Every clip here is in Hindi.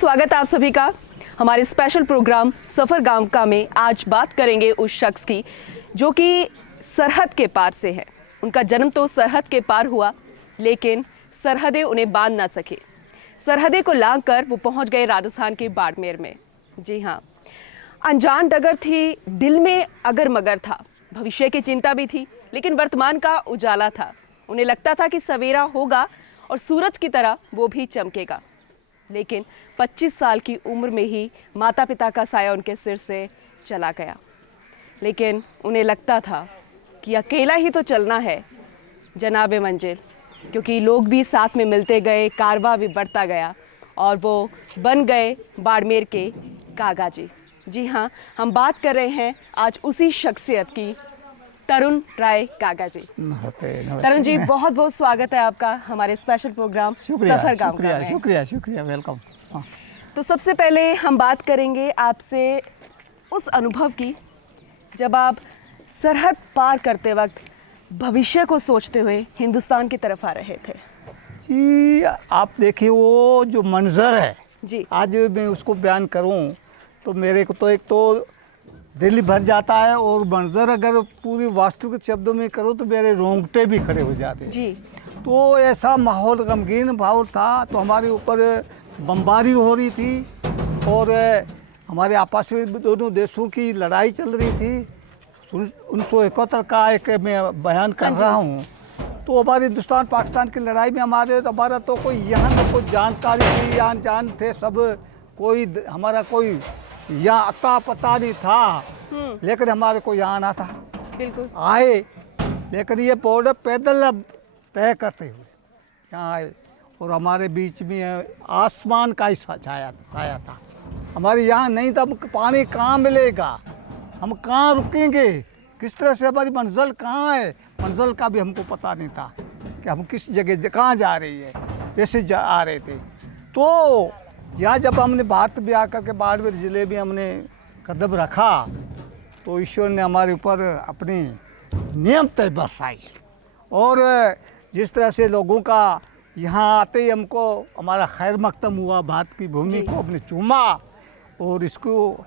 स्वागत है आप सभी का हमारे स्पेशल प्रोग्राम सफ़र गांव का में। आज बात करेंगे उस शख्स की जो कि सरहद के पार से है। उनका जन्म तो सरहद के पार हुआ, लेकिन सरहदें उन्हें बांध ना सके। सरहदें को लांघ कर वो पहुंच गए राजस्थान के बाड़मेर में। जी हाँ, अनजान डगर थी, दिल में अगर मगर था, भविष्य की चिंता भी थी, लेकिन वर्तमान का उजाला था। उन्हें लगता था कि सवेरा होगा और सूरज की तरह वो भी चमकेगा, लेकिन 25 साल की उम्र में ही माता पिता का साया उनके सिर से चला गया। लेकिन उन्हें लगता था कि अकेला ही तो चलना है जनाबे मंजिल, क्योंकि लोग भी साथ में मिलते गए, कारवां भी बढ़ता गया और वो बन गए बाड़मेर के कागा जी। जी हाँ, हम बात कर रहे हैं आज उसी शख्सियत की, तरुण राय कागा जी। नमस्ते। तरुण जी, बहुत बहुत स्वागत है आपका हमारे स्पेशल प्रोग्राम सफर गांव का में। शुक्रिया, वेलकम। तो सबसे पहले हम बात करेंगे आपसे उस अनुभव की जब आप सरहद पार करते वक्त भविष्य को सोचते हुए हिंदुस्तान की तरफ आ रहे थे। जी, आप देखिए वो जो मंजर है जी, आज मैं उसको बयान करूं तो मेरे को तो एक तो दिल भर जाता है, और मंजर अगर पूरी वास्तविक शब्दों में करो तो मेरे रोंगटे भी खड़े हो जाते हैं। जी, तो ऐसा माहौल, गमगीन माहौल था। तो हमारे ऊपर बमबारी हो रही थी और हमारे आपस में दोनों देशों की लड़ाई चल रही थी। 1971 का एक मैं बयान कर रहा हूँ। तो हमारे हिंदुस्तान पाकिस्तान की लड़ाई में हमारा तो कोई यहाँ न कोई जानकारी थी, यहाँ जान थे सब, कोई हमारा कोई यहाँ अता पता नहीं था। लेकिन हमारे को यहाँ आना था, बिल्कुल आए। लेकिन ये बॉर्डर पैदल अब तय करते हुए यहाँ आए, और हमारे बीच में आसमान का ही साया था। हमारे यहाँ नहीं था। पानी कहाँ मिलेगा, हम कहाँ रुकेंगे, किस तरह से हमारी मंजिल कहाँ है, मंजिल का भी हमको पता नहीं था कि हम किस जगह कहाँ जा रही है, जैसे आ रहे थे। तो यहाँ जब हमने भारत में आकर के बाड़मेर ज़िले में हमने कदम रखा तो ईश्वर ने हमारे ऊपर अपनी नियमतें बरसाई, और जिस तरह से लोगों का यहाँ आते ही हमको हमारा खैर मकदम हुआ, भारत की भूमि को अपने चूमा, और इसको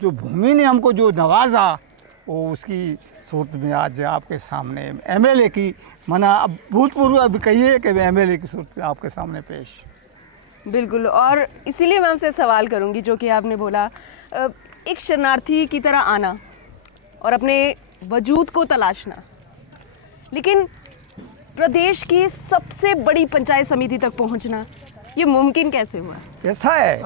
जो भूमि ने हमको जो नवाजा, वो उसकी सूरत में आज आपके सामने एमएलए की मना अब भूतपूर्व अब कहिए कि एमएलए की सूरत में आपके सामने पेश। बिल्कुल, और इसीलिए मैं आपसे सवाल करूंगी जो कि आपने बोला, एक शरणार्थी की तरह आना और अपने वजूद को तलाशना, लेकिन प्रदेश की सबसे बड़ी पंचायत समिति तक पहुंचना, ये मुमकिन कैसे हुआ? ऐसा है,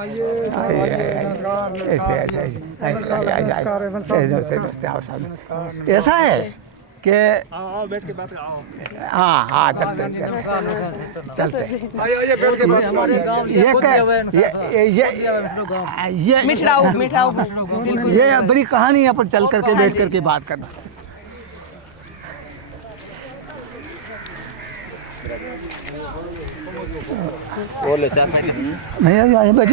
ऐसा है कि हाँ चलते ये मिठाऊ ये बड़ी कहानी अपन चल करके बैठ करके बात करना। नहीं बैठ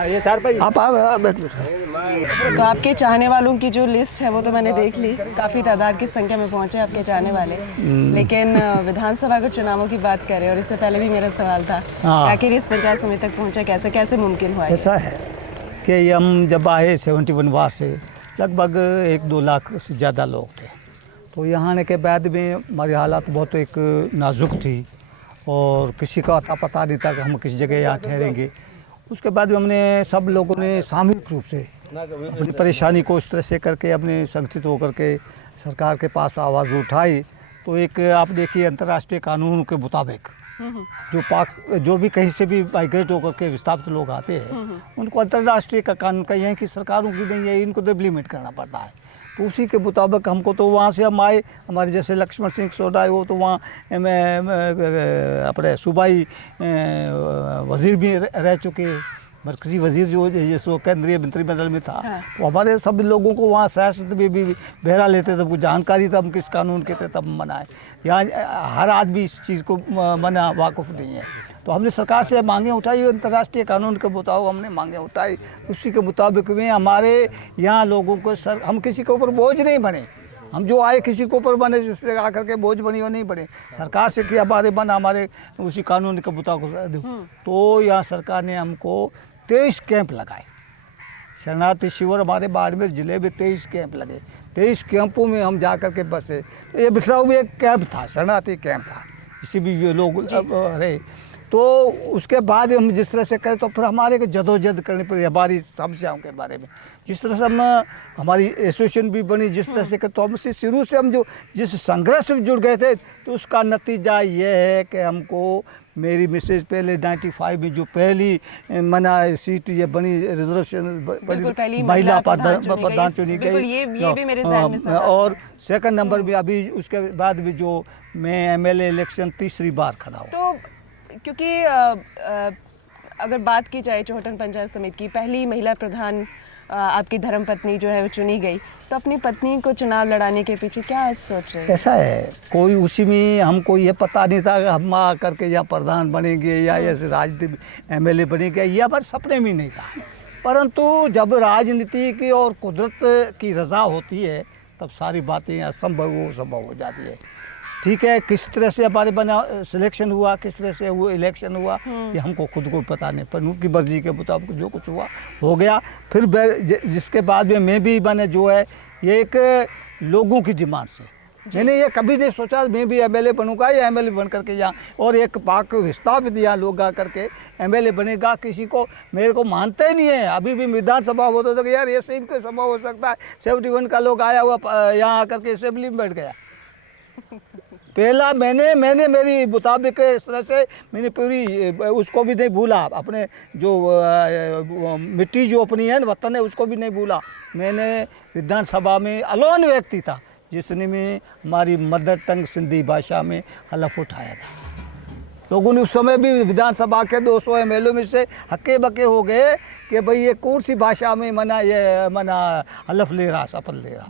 ये चार भाई आप बैठ। तो आपके चाहने वालों की जो लिस्ट है वो तो मैंने देख ली, काफ़ी तादाद की संख्या में पहुंचे आपके चाहने वाले। लेकिन विधानसभा के चुनावों की बात करें, और इससे पहले भी मेरा सवाल था, आखिर इस पंचायत समिति तक पहुंचे कैसे मुमकिन हुआ? ऐसा है कि हम जब आए 71 वार से लगभग 1-2 लाख से ज़्यादा लोग थे। तो यहाँ आने के बाद में हमारी हालात बहुत एक नाजुक थी, और किसी का पता नहीं था कि हम किस जगह यहाँ ठहरेंगे। उसके बाद में हमने सब लोगों ने सामूहिक रूप से अपनी परेशानी को इस तरह से करके अपने संगठित होकर के सरकार के पास आवाज़ उठाई। तो एक आप देखिए अंतर्राष्ट्रीय कानून के मुताबिक जो भी कहीं से भी माइग्रेट होकर के विस्थापित लोग आते हैं, उनको अंतर्राष्ट्रीय का कानून कहीं है कि सरकारों की नहीं है, इनको तो इम्प्लीमेंट करना पड़ता है। तो उसी के मुताबिक हमको तो वहाँ से हम आए। हमारे जैसे लक्ष्मण सिंह सोडा है, वो तो वहाँ अपने सूबाई वज़ीर भी रह चुके, मरकज़ी वज़ीर जो जिसको केंद्रीय मंत्रिमंडल में था। तो हमारे सब लोगों को वहाँ सियासत में भी बहरा लेते थे, कुछ जानकारी था हम किस कानून के थे, तब मनाए। यहाँ हर आदमी इस चीज़ को मना वाक़ुफ़ नहीं है। तो हमने सरकार से मांगे उठाई, अंतर्राष्ट्रीय कानून के मुताबिक हमने मांगे उठाई। उसी के मुताबिक में हमारे यहाँ लोगों को हम किसी के ऊपर बोझ नहीं बने, हम जो आए किसी के ऊपर बने जिससे आकर के बोझ बनी वो नहीं बने, सरकार से कि हमारे बना हमारे उसी कानून के मुताबिक दो। तो यहाँ सरकार ने हमको 23 कैंप लगाए, शरणार्थी शिविर हमारे बाड़मेर ज़िले में 23 कैंप लगे। 23 कैंपों में हम जा कर के बसे। ये बिठलाऊ में एक कैंप था, शरणार्थी कैंप था, इसी भी जो लोग रहे। तो उसके बाद हम जिस तरह से करें तो फिर हमारे को जदोजहद करनी पड़ी हमारी समस्याओं के बारे में। जिस तरह से हम हमारी एसोसिएशन भी बनी, जिस तरह से तो हमसे शुरू से हम जो जिस संघर्ष में जुड़ गए थे, तो उसका नतीजा ये है कि हमको मेरी मिसेज पहले 95 में जो पहली मना सीट ये बनी रिजर्वेशन महिला प्रधान चुनी गई, ये भी मेरे ज़हन में सवाल है। और सेकंड नंबर भी अभी उसके बाद भी जो मैं एमएलए इलेक्शन तीसरी बार खड़ा हूँ। तो क्योंकि अगर बात की जाए चौहटन पंचायत समिति की पहली महिला प्रधान आपकी धर्मपत्नी जो है वो चुनी गई, तो अपनी पत्नी को चुनाव लड़ाने के पीछे क्या सोच रहे हैं? ऐसा है, कोई उसी में हमको ये पता नहीं था कि हम आ करके या प्रधान बनेंगे या ऐसे राजनीति एमएलए बनेंगे, ये हमारे सपने में नहीं था। परंतु जब राजनीति की और कुदरत की रज़ा होती है तब सारी बातें असंभव हो जाती है। ठीक है, किस तरह से हमारे बना सिलेक्शन हुआ, किस तरह से वो इलेक्शन हुआ, ये हमको खुद को पता नहीं, पर उनकी मर्जी के मुताबिक जो कुछ हुआ हो गया। फिर जिसके बाद में मैं भी बने जो है ये एक लोगों की डिमांड से, मैंने ये कभी नहीं सोचा मैं भी एमएलए बनूंगा या एमएलए बन करके यहाँ और एक पाक विस्थापित यहाँ लोग आ करके एमएलए बनेगा। किसी को मेरे को मानते ही नहीं है। अभी भी विधानसभा होता था कि यार ये सही कोई सभा हो सकता है, 71 का लोग आया हुआ यहाँ आकर के असेंबली में बैठ गया। पहला मैंने मेरी मुताबिक इस तरह से मैंने पूरी उसको भी नहीं भूला, अपने जो मिट्टी जो अपनी है वतन है उसको भी नहीं भूला। मैंने विधानसभा में अलोन व्यक्ति था जिसने में हमारी मदर टंग सिंधी भाषा में हलफ उठाया था। लोगों ने उस समय भी विधानसभा के 200 एमएलए में से हक्के बके हो गए कि भाई ये कौन सी भाषा में मना हलफ ले रहा, शपथ ले रहा।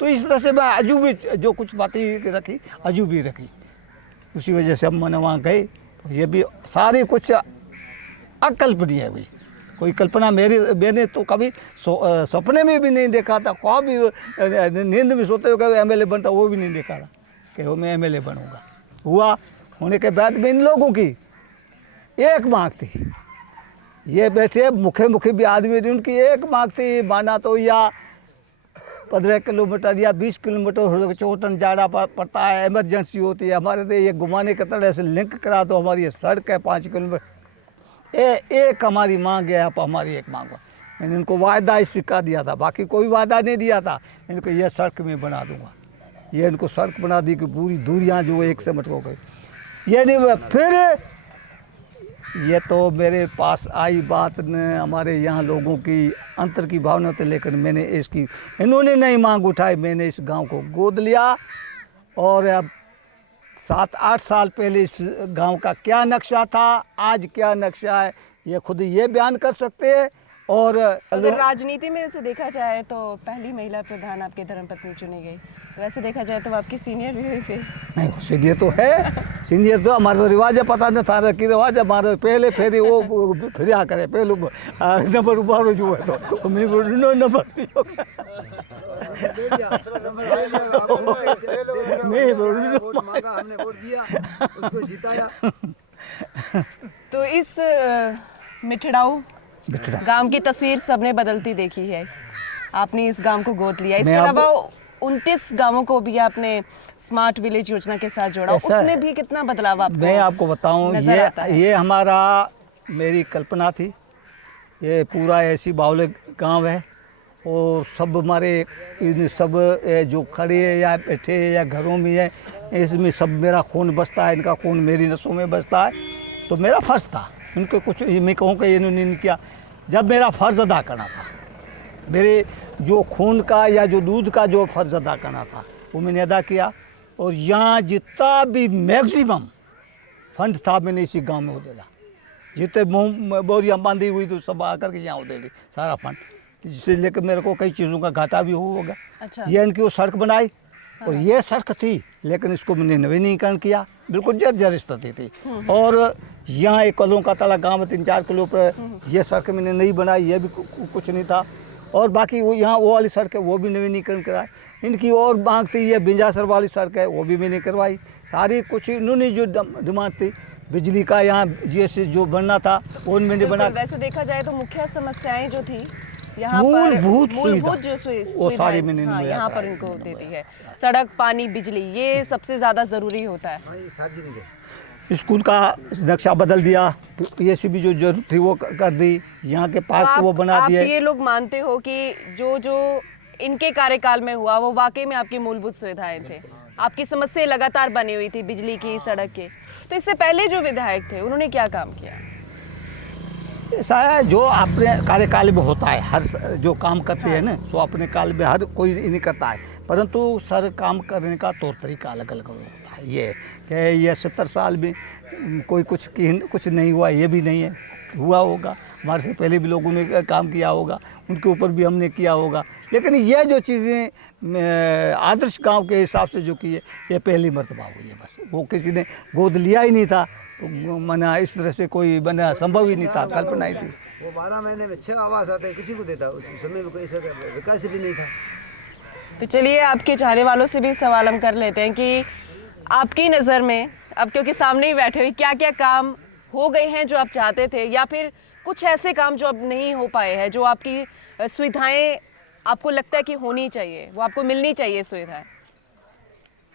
तो इस तरह से मैं अजूबी जो कुछ बातें रखी अजूबी रखी, उसी वजह से हम मन वहाँ गए। तो ये भी सारी कुछ अकल्पनीय हुई, कोई कल्पना मैंने तो कभी सपने में भी नहीं देखा था, ख्वाब भी नींद में सोते हुए कभी एमएलए बनता वो भी नहीं देखा था कि वो मैं एमएलए बनूंगा। हुआ होने के बाद में इन लोगों की एक मांग थी, ये बैठे मुखे भी आदमी थी, उनकी एक मांग थी, माना तो या 15 किलोमीटर या 20 किलोमीटर चौहटन जाना पड़ता है, इमरजेंसी होती है हमारे, तो ये घुमाने के तरह से लिंक करा दो, हमारी ये सड़क है 5 किलोमीटर। एक हमारी मांग है, आप हमारी एक मांग। मैंने इनको वायदा ही सिक्का दिया था, बाकी कोई वायदा नहीं दिया था। इनको ये सड़क मैं बना दूंगा, ये इनको सड़क बना दी कि पूरी दूरियाँ जो एक से मटको गई। ये नहीं, फिर ये तो मेरे पास आई बात ने हमारे यहाँ लोगों की अंतर की भावना से लेकर मैंने इसकी, इन्होंने नहीं मांग उठाई, मैंने इस गांव को गोद लिया। और अब 7-8 साल पहले इस गांव का क्या नक्शा था, आज क्या नक्शा है, ये खुद ये बयान कर सकते हैं। और अगर राजनीति में उसे देखा जाए तो पहली महिला प्रधान आपके धर्मपत्नी चुनी गई, वैसे देखा जाए तो आपकी सीनियर भी हुई फिर? नहीं, सीनियर तो है, सीनियर तो हमारा तो रिवाज है, पता नहीं था कि रिवाज हमारे पहले फेरी वो फिर करे पहले नंबर उबारो जो है तो मैं नंबर हमने वोट दिया, उसको जिताया। तो इस मिठड़ाऊ गांव की तस्वीर सबने बदलती देखी है, आपने इस गांव को गोद लिया। इसके अलावा 29 गांवों को भी आपने स्मार्ट विलेज योजना के साथ जोड़ा, उसमें भी कितना बदलाव आपको मैं आपको बताऊं, ये हमारा मेरी कल्पना थी। ये पूरा ऐसी बावले गांव है और सब हमारे सब जो खड़े हैं या बैठे हैं या घरों में है, इसमें सब मेरा खून बसता है, इनका खून मेरी नसों में बसता है। तो मेरा फ़र्ज़ था, इनको कुछ मैं कहूँ कि इन्होंने नहीं किया। जब मेरा फ़र्ज़ अदा करना था, मेरे जो खून का या जो दूध का जो फ़र्ज़ अदा करना था वो मैंने अदा किया। और यहाँ जितना भी मैक्सिमम फंड था मैंने इसी गांव में उधेला। जितने बोरियाँ बांधी हुई तो सब आकर के यहाँ उधेली सारा फंड, जिससे लेकर मेरे को कई चीज़ों का घाटा भी होगा। अच्छा। ये इनकी वो सड़क बनाई और ये सड़क थी, लेकिन इसको मैंने नवीनीकरण किया, बिल्कुल जर्जर स्थिति थी। और यहाँ एक कलों का तला गाँव में 3-4 किलो पर यह सड़क मैंने नहीं बनाई, यह भी कुछ नहीं था। और बाकी वो यहाँ वो वाली सड़क है वो भी नवीनीकरण कराए। इनकी और मांग थी ये बिंजासर वाली सड़क है वो भी मैंने करवाई। सारी कुछ इन्होंने जो डिमांड थी, बिजली का यहाँ जीएसटी जो बनना था वो मैंने बना। वैसे देखा जाए तो मुख्य समस्याएं जो थी यहाँ मूलभूत पर, मूलभूत जो वो सारी मैंने यहाँ पर इनको देती है, सड़क, पानी, बिजली, ये सबसे ज़्यादा ज़रूरी होता है। हाँ, ये सार्वजनिक है। स्कूल का नक्शा बदल दिया, पीएससी जो जरूरत थी वो कर दी, यहाँ के पार्क को वो बना आप दिए। ये लोग मानते हो कि जो जो इनके कार्यकाल में हुआ वो वाकई में आपकी मूलभूत सुविधाएं थे? आपकी समस्या लगातार बनी हुई थी बिजली की, सड़क की। तो इससे पहले जो विधायक थे उन्होंने क्या काम किया? ऐसा है जो अपने कार्यकाल में होता है, हर जो काम करते हैं ना सो अपने काल में हर कोई नहीं करता है, परंतु सर काम करने का तौर तरीका अलग अलग होता है। ये कि ये 70 साल में कोई कुछ नहीं हुआ, ये भी नहीं है, हुआ होगा। हमारे से पहले भी लोगों ने काम किया होगा, उनके ऊपर भी हमने किया होगा, लेकिन ये जो चीज़ें आदर्श गांव के हिसाब से जो की है ये पहली मर्तबा हुई है। बस वो किसी ने गोद लिया ही नहीं था, तो मना इस तरह से कोई बना संभव ही नहीं था, कल्पना ही थी। वो 12 महीने में 6 आवास आते हैं, किसी को देता, उस समय में कोई ऐसा विकास भी नहीं था। तो चलिए आपके चाहने वालों से भी सवाल हम कर लेते हैं कि आपकी नज़र में अब क्योंकि सामने ही बैठे हुए क्या क्या काम हो गए हैं जो आप चाहते थे, या फिर कुछ ऐसे काम जो अब नहीं हो पाए हैं, जो आपकी सुविधाएं आपको लगता है कि होनी चाहिए, वो आपको मिलनी चाहिए सुविधाएं?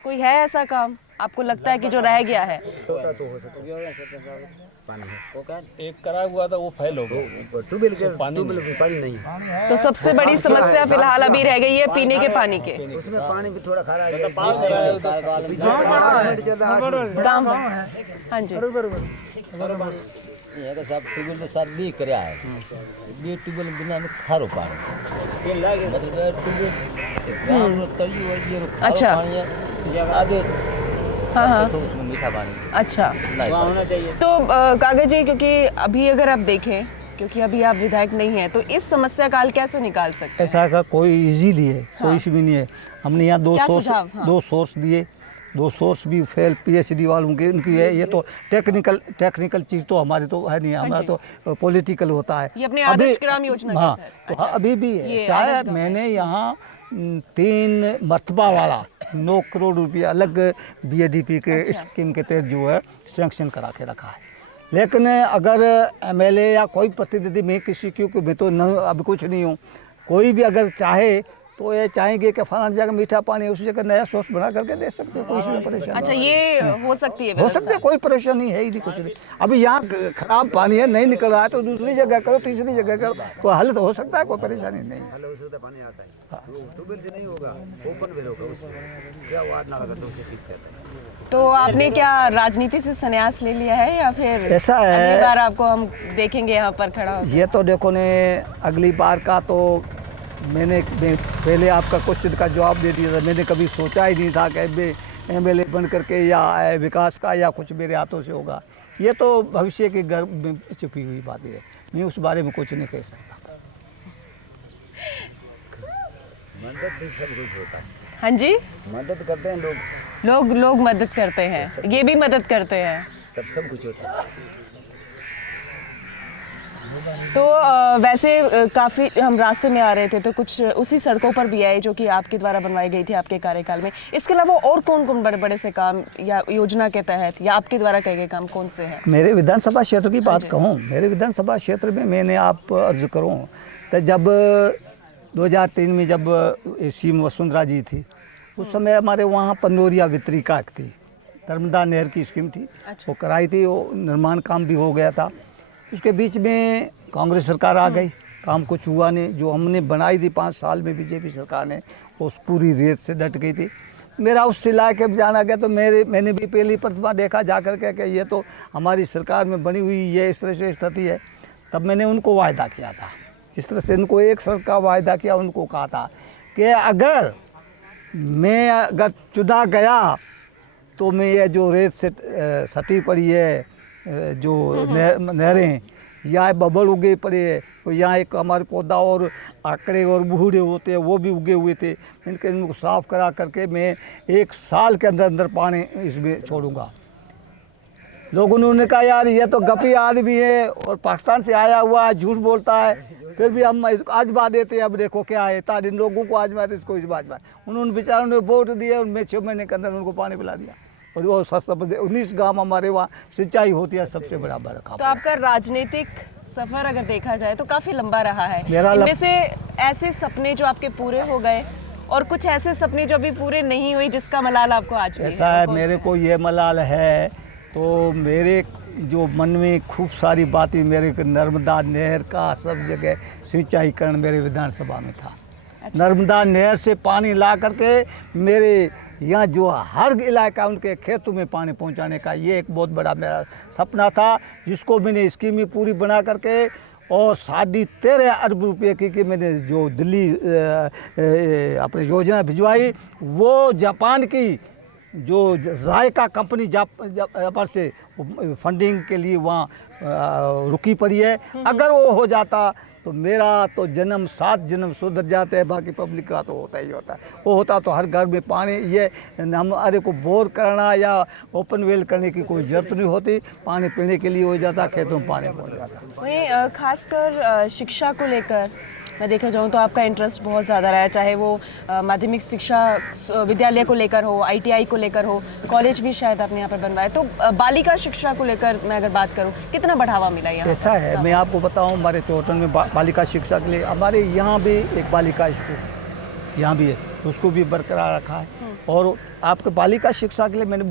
कोई है ऐसा काम आपको लगता है कि जो रह गया है? होता तो हो सकता पानी है, एक करा हुआ था वो फेल हो गया। ट्यूबवेल के ट्यूबवेल में पानी नहीं है, तो सबसे बड़ी समस्या फिलहाल अभी रह गई है पीने के पानी के। उसमें पानी भी थोड़ा खारा है। काम हाँ जी, यहाँ का सब ट्यूबवेल में सर भी कराया है, ये ट्यूबवेल बिना में खारो पानी मतलब ट्यूबवेल तली और ये खारो अच्छा। पानी है आगे, हाँ तो उसमें मीठा पानी अच्छा। होना चाहिए। तो कागज जी, क्योंकि अभी अगर आप देखें, क्योंकि अभी आप विधायक नहीं हैं, तो इस समस्या का हल कैसे निकाल सकते हैं? ऐसा का कोई इजीली है, कोई इशू भी नहीं है। हमने यहाँ क्या सुझाव? हाँ। दो सोर्स दिए, 2 सोर्स भी फेल पीएचडी वालों की उनकी है। ये तो टेक्निकल चीज़ तो हमारी तो है नहीं, हमारा तो पॉलिटिकल होता है। ये अपने आदर्श ग्राम योजना के हाँ, तहत। तो अभी भी है। ये शायद आदर्श ग्राम मैंने यहाँ 3 मरतबा वाला 9 करोड़ रुपया अलग बीएडीपी के स्कीम के तहत जो है सैंक्शन करा के रखा है। लेकिन अगर एमएलए या कोई प्रतिनिधि, मैं किसी क्योंकि मैं तो न अभी कुछ नहीं हूँ, कोई भी अगर चाहे तो ये चाहेंगे कि फलाना जगह मीठा पानी है, उस जगह नया सोर्स बना करके दे सकते हैं, कोई इसमें परेशानी अच्छा, ये हो सकती है हो व्यवस्था? सकती है, कोई परेशानी है ही नहीं, कुछ नहीं। अभी यहाँ खराब पानी है, नहीं निकल रहा है तो दूसरी जगह करो, तीसरी जगह करो, तो हल तो हो सकता है, कोई परेशानी नहीं है। हल हो सकता, पानी आता है, ट्यूबवेल से नहीं होगा, ओपन वेल होगा, उससे क्या वो 8 नाला का 2 से पीछे आता है। तो आपने क्या राजनीति से संन्यास ले लिया है, या फिर ऐसा है, अगली बार आपको हम देखेंगे यहाँ पर खड़ा हो? ये तो देखो ने अगली बार का तो मैं पहले आपका क्वेश्चन का जवाब दे दिया था। मैंने कभी सोचा ही नहीं था कि एमएलए बन करके या विकास का या कुछ मेरे हाथों से होगा। ये तो भविष्य के घर में छुपी हुई बात है, मैं उस बारे में कुछ नहीं कह सकता। मदद भी सब कुछ होता है। हाँ जी, मदद करते हैं लोग, लोग मदद करते हैं, ये भी मदद करते हैं, तब सब कुछ होता है। तो वैसे काफ़ी हम रास्ते में आ रहे थे तो कुछ उसी सड़कों पर भी आए जो कि आपके द्वारा बनवाई गई थी आपके कार्यकाल में। इसके अलावा और कौन कौन बड़े बड़े से काम या योजना के तहत या आपके द्वारा किए गए काम कौन से हैं? मेरे विधानसभा क्षेत्र की बात कहूँ, मेरे विधानसभा क्षेत्र में मैंने आप अर्ज करूँ तो जब 2003 में जब सीएम वसुंधरा जी थी, उस समय हमारे वहाँ पंडोरिया वितरिका थी, नर्मदा नहर की स्कीम थी। वो कराई थी, वो निर्माण काम भी हो गया था। उसके बीच में कांग्रेस सरकार आ गई, काम कुछ हुआ नहीं। जो हमने बनाई थी 5 साल में बीजेपी सरकार ने, उस पूरी रेत से डट गई थी। मेरा उस इलाके में जाना गया तो मैंने भी पहली प्रतिभा देखा जा कर के कि ये तो हमारी सरकार में बनी हुई ये इस तरह से स्थिति है। तब मैंने उनको वायदा किया था, इस तरह से उनको एक सड़क का वायदा किया, उनको कहा था कि अगर मैं चुना गया तो मैं ये जो रेत से सटी पड़ी है, जो नहरें या बबल उगे पड़े हैं, तो यहाँ एक हमारे पौधा और आकड़े और बूढ़े होते हैं वो भी उगे हुए थे, इनको साफ़ करा करके मैं 1 साल के अंदर अंदर पानी इसमें छोड़ूंगा। लोगों ने कहा यार ये तो गपी आदमी है और पाकिस्तान से आया हुआ है, झूठ बोलता है, फिर भी हम आजमा देते हैं। अब देखो क्या है, तारीन लोगों को आजमाते इसको इस आजमा, उन्होंने बेचारों ने वोट दिए, उनमें 6 महीने के अंदर उनको पानी पिला दिया। और वो 19 गाँव हमारे वहाँ सिंचाई होती है, सबसे बड़ा काम। तो आपका राजनीतिक सफर अगर देखा जाए तो काफी लंबा रहा है। मेरा इनमें से ऐसे सपने जो आपके पूरे हो गए और कुछ ऐसे सपने जो अभी पूरे नहीं हुए जिसका मलाल आपको आज भी ऐसा है, मेरे को ये मलाल है, तो मेरे जो मन में खूब सारी बातें, मेरे को नर्मदा नहर का सब जगह सिंचाईकरण मेरे विधानसभा में था। नर्मदा नहर से पानी ला करके मेरे यहाँ जो हर इलाका उनके खेतों में पानी पहुँचाने का ये एक बहुत बड़ा मेरा सपना था, जिसको मैंने स्कीमें पूरी बना करके और 13.5 अरब रुपये की मैंने जो दिल्ली अपनी योजना भिजवाई, वो जापान की जो जायका कंपनी जापान से फंडिंग के लिए वहाँ रुकी पड़ी है। अगर वो हो जाता तो मेरा तो जन्म 7 जन्म सुधर जाते हैं, बाकी पब्लिक का तो होता ही होता है। वो होता तो हर घर में पानी, ये हमारे को बोर करना या ओपन वेल करने की कोई ज़रूरत नहीं होती, पानी पीने के लिए हो जाता, खेतों में पानी पहुँच जाता। वहीं खासकर शिक्षा को लेकर मैं देखा जाऊँ तो आपका इंटरेस्ट बहुत ज़्यादा रहा है, चाहे वो माध्यमिक शिक्षा विद्यालय को लेकर हो, ITI को लेकर हो, कॉलेज भी शायद आपने यहाँ पर बनवाया। तो बालिका शिक्षा को लेकर मैं अगर बात करूँ, कितना बढ़ावा मिला यहाँ? ऐसा है, मैं आपको बताऊँ, हमारे चौटन में बालिका शिक्षा के लिए हमारे यहाँ भी एक बालिका स्कूल यहाँ भी है, उसको भी बरकरार रखा है। और आपके बालिका शिक्षा के लिए मैंने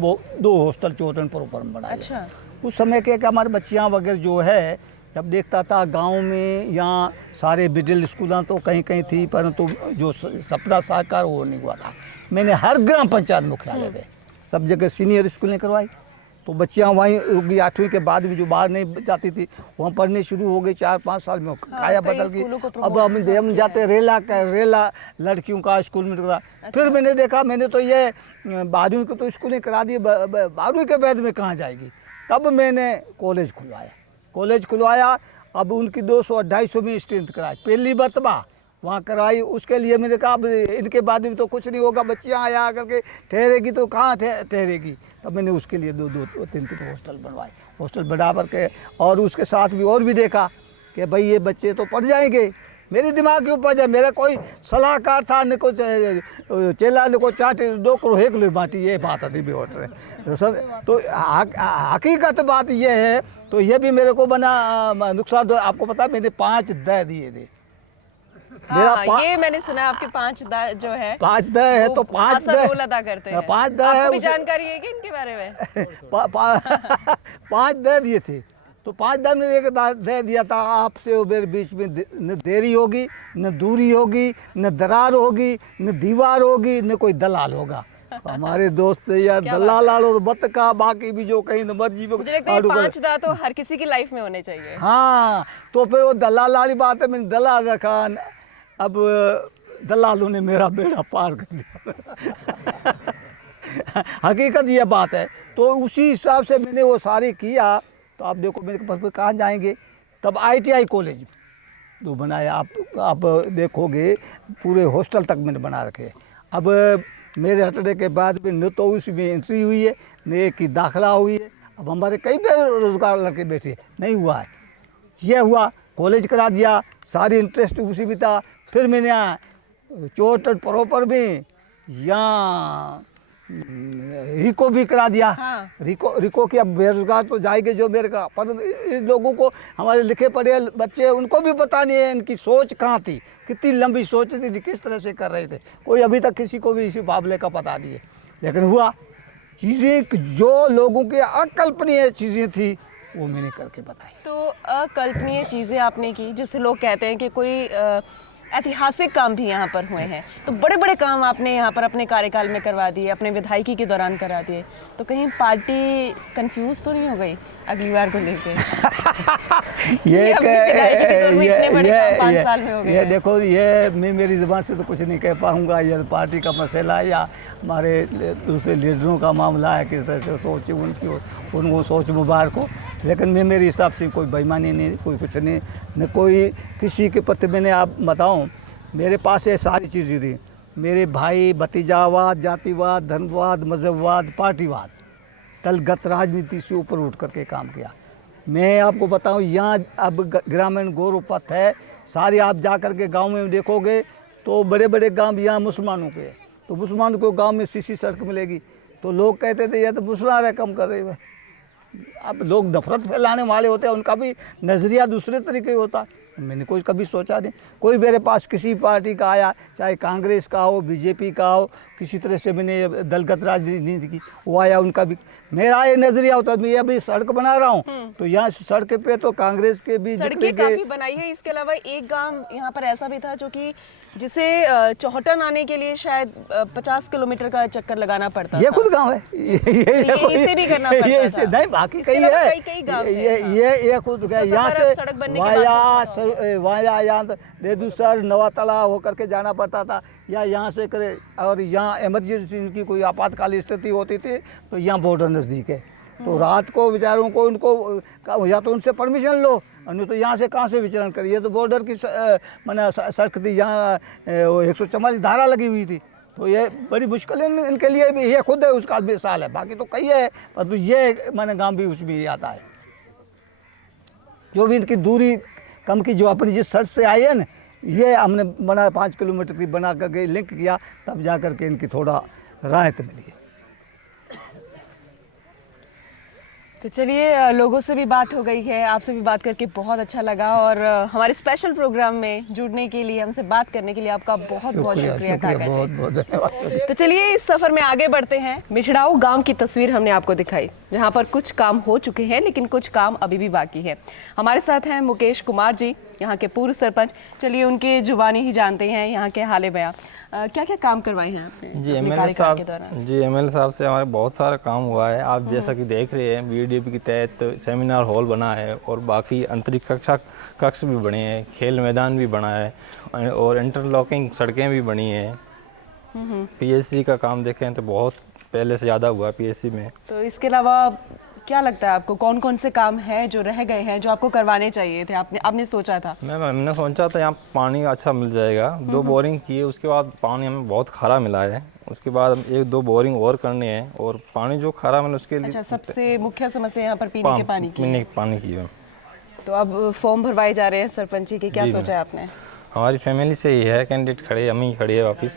2 हॉस्टल चौटन पर बनाए। अच्छा। उस समय के हमारे बच्चियाँ वगैरह जो है, जब देखता था गांव में यहाँ सारे मिडिल स्कूल तो कहीं कहीं थी, परंतु जो सपना साकार वो नहीं हुआ था। मैंने हर ग्राम पंचायत मुख्यालय में सब जगह सीनियर स्कूलें करवाई, तो बच्चियाँ वहीं रुक गई। 8वीं के बाद भी जो बाहर नहीं जाती थी वहाँ पढ़ने शुरू हो गई। 4-5 साल में काया बदल गई। अब हम जाते रेला लड़कियों का स्कूल में रहा। फिर मैंने देखा, मैंने तो ये 12वीं को तो स्कूलें करा दी, 12वीं के बाद में कहाँ जाएगी। तब मैंने कॉलेज खुलवाया। अब उनकी 200-250 में स्ट्रेंथ कराई, पहली बतबा वहाँ कराई। उसके लिए मैंने कहा अब इनके बाद में तो कुछ नहीं होगा, बच्चियाँ आया करके ठहरेगी तो कहाँ ठहरेगी। तब मैंने उसके लिए 2-3 हॉस्टल बनवाए, हॉस्टल बढ़ा करके। और उसके साथ भी और भी देखा कि भाई ये बच्चे तो पढ़ जाएंगे। मेरे दिमाग के ऊपर जब मेरा कोई सलाहकार था, न को चेला न को चाटे 2 करोड़ 1 किलो बाटी, ये बात आती भी होट रहे तो सब। तो हकीकत बात ये है, तो ये भी मेरे को बना नुकसान। आपको पता है मैंने 5 दह दिए थे। हाँ, ये मैंने सुना आपके 5 दह जो है, 5 दह है, तो 5 दह रोल अदा करते हैं। 5 दह है, आपको भी जानकारी है कि इनके बारे में? 5 दह दिए थे, तो 5 दह में एक दह दिया था, आपसे और मेरे बीच में न देरी होगी, न दूरी होगी, न दरार होगी, न दीवार होगी, न कोई दलाल होगा। हमारे दोस्त यार दलाल और बत का, बाकी भी जो कहीं न मर्जी में। मुझे लगता है 5 दह तो हर किसी की लाइफ में होने चाहिए। हाँ, तो फिर वो दलाल वाली बात है, मैंने दलाल रखा। अब दलालों ने मेरा बेड़ा पार कर दिया। हकीकत ये बात है। तो उसी हिसाब से मैंने वो सारी किया। तो आप देखो मेरे पर कहाँ जाएंगे। तब ITI कॉलेज जो बनाया, आप देखोगे पूरे हॉस्टल तक मैंने बना रखे। अब मेरे हटने के बाद भी न तो उसमें एंट्री हुई है, न एक की दाखिला हुई है। अब हमारे कई बेरोजगार लड़के बैठे, नहीं हुआ है। ये हुआ, कॉलेज करा दिया, सारी इंटरेस्ट उसी में था। फिर मैंने यहाँ चौटन प्रॉपर में यहाँ रिको भी करा दिया। हाँ। रिको की। अब बेरोजगार तो जाएंगे जो मेरे का, पर इन लोगों को, हमारे लिखे पढ़े बच्चे, उनको भी पता नहीं है इनकी सोच कहाँ थी, कितनी लंबी सोच थी, किस तरह से कर रहे थे। कोई अभी तक किसी को भी इसी मामले का पता नहीं है। लेकिन हुआ चीज़ें जो लोगों के अकल्पनीय चीज़ें थी वो मैंने करके बताई। तो अकल्पनीय चीज़ें आपने की, जिससे लोग कहते हैं कि कोई ऐतिहासिक काम भी यहाँ पर हुए हैं। तो बड़े बड़े काम आपने यहाँ पर अपने कार्यकाल में करवा दिए, अपने विधायकी के दौरान करा दिए। तो कहीं पार्टी कंफ्यूज तो नहीं हो गई अगली बार को लेके? ये देखो, ये मैं मेरी ज़बान से तो कुछ नहीं कह पाऊँगा। ये पार्टी का मसला या हमारे दूसरे लीडरों का मामला है, किस तरह से सोच उनको सोच मुबारक हो। लेकिन मैं मेरे हिसाब से कोई बेईमानी नहीं, कोई कुछ नहीं, न कोई किसी के प्रति। मैंने आप बताऊं, मेरे पास ये सारी चीज़ें थी। मेरे भाई भतीजावाद, जातिवाद, धर्मवाद, मजहबवाद, पार्टीवाद, दलगत राजनीति से ऊपर उठ करके काम किया। मैं आपको बताऊं, यहाँ अब ग्रामीण गौरव पथ है, सारे आप जा कर के गाँव में देखोगे तो बड़े बड़े गांव यहाँ मुसलमानों के हैं, तो मुसलमानों को गांव में सीसी सड़क मिलेगी, तो लोग कहते थे ये तो मुसलमान है कम कर रहे हैं। अब लोग नफरत फैलाने वाले होते हैं, उनका भी नज़रिया दूसरे तरीके होता है। मैंने कोई कभी सोचा नहीं, कोई मेरे पास किसी पार्टी का आया, चाहे कांग्रेस का हो, बीजेपी का हो, किसी तरह से मैंने दलगत राजनीति की, वो आया, उनका भी मेरा ये नज़रिया होता है। मैं अभी सड़क बना रहा हूँ तो यहाँ से सड़क पे तो कांग्रेस के भी सड़कें काफी बनाई है। इसके अलावा एक गांव यहाँ पर ऐसा भी था जो कि जिसे चौहटन आने के लिए शायद 50 किलोमीटर का चक्कर लगाना पड़ता ये था। खुद गांव है, इसे भी करना पड़ता ये था। नहीं, बाकी इसके कई अलावा है, कई गांव हैं, ये खुद इसका यहाँ सफर अब सड़क से बनने के बाद वाया यहाँ देदूसर नवा तालाब होकर के जाना पड़ता था, या यहाँ से करे, और यहाँ इमरजेंसी की कोई आपातकालीन स्थिति होती थी तो यहाँ बॉर्डर नज़दीक है, तो रात को बेचारों को उनको या तो उनसे परमिशन लो, नहीं तो यहाँ से कहाँ से विचरण करिए। तो बॉर्डर की मैंने सड़क थी, यहाँ 144 धारा लगी हुई थी, तो ये बड़ी मुश्किल है इनके लिए भी। ये खुद है उसका मिसाल है, बाकी तो कई है, पर ये मैंने गाँव भी उसमें ही आता है। जो भी इनकी दूरी कम की, जो अपनी जिस सड़क से आई है ना, ये हमने बना 5 किलोमीटर की बना करके लिंक किया, तब जा करके इनकी थोड़ा राहत मिली है। तो चलिए, लोगों से भी बात हो गई है, आपसे भी बात करके बहुत अच्छा लगा, और हमारे स्पेशल प्रोग्राम में जुड़ने के लिए, हमसे बात करने के लिए आपका बहुत बहुत शुक्रिया काका जी। बहुत बहुत धन्यवाद। तो चलिए इस सफर में आगे बढ़ते हैं। मिठड़ाऊ गांव की तस्वीर हमने आपको दिखाई, जहां पर कुछ काम हो चुके हैं लेकिन कुछ काम अभी भी बाकी है। हमारे साथ हैं मुकेश कुमार जी, यहाँ के पूर्व सरपंच। चलिए उनके जुबानी ही जानते हैं यहाँ के हाले बयां। क्या क्या काम करवाए हैं आपने जी अपने एमएलए कार्यकाल के दौरान? साहब, जी एमएलए साहब से हमारे बहुत सारा काम हुआ है। आप जैसा कि देख रहे हैं, बीडीपी के तहत सेमिनार हॉल बना है, और बाकी अंतरिक्ष कक्ष भी बने हैं, खेल मैदान भी बना है, और इंटरलॉकिंग सड़कें भी बनी हैं। पीएससी का काम देखें तो बहुत पहले से ज़्यादा हुआ पीएससी में। तो इसके अलावा क्या लगता है आपको, कौन कौन से काम हैं जो रह गए हैं, जो आपको करवाने चाहिए थे, आपने सोचा था? मैम हमने सोचा था यहाँ पानी अच्छा मिल जाएगा, 2 बोरिंग किए, उसके बाद पानी हमें बहुत खारा मिला है, उसके बाद हम 1-2 बोरिंग और करने हैं, और पानी जो खारा मिला उसके लिए अच्छा, सबसे मुख्य समस्या यहाँ पर पीने के पानी की है। पीने के पानी की है। तो अब फॉर्म भरवाए जा रहे हैं सरपंची के, क्या जी सोचा है आपने? हमारी फैमिली से ही है कैंडिडेट खड़े, हम ही खड़े हैं वापस।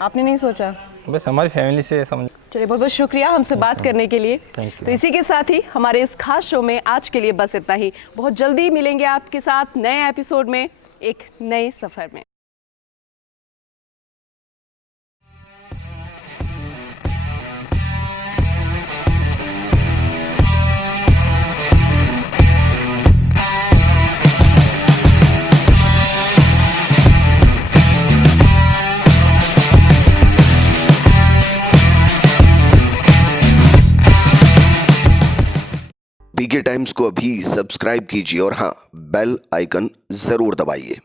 आपने नहीं सोचा? बस हमारी फैमिली से समझ। चलिए, बहुत बहुत शुक्रिया हमसे बात करने के लिए। Thank you. तो इसी के साथ ही हमारे इस खास शो में आज के लिए बस इतना ही। बहुत जल्दी मिलेंगे आपके साथ नए एपिसोड में, एक नए सफर में। पीके टाइम्स को अभी सब्सक्राइब कीजिए और हाँ, बेल आइकन जरूर दबाइए।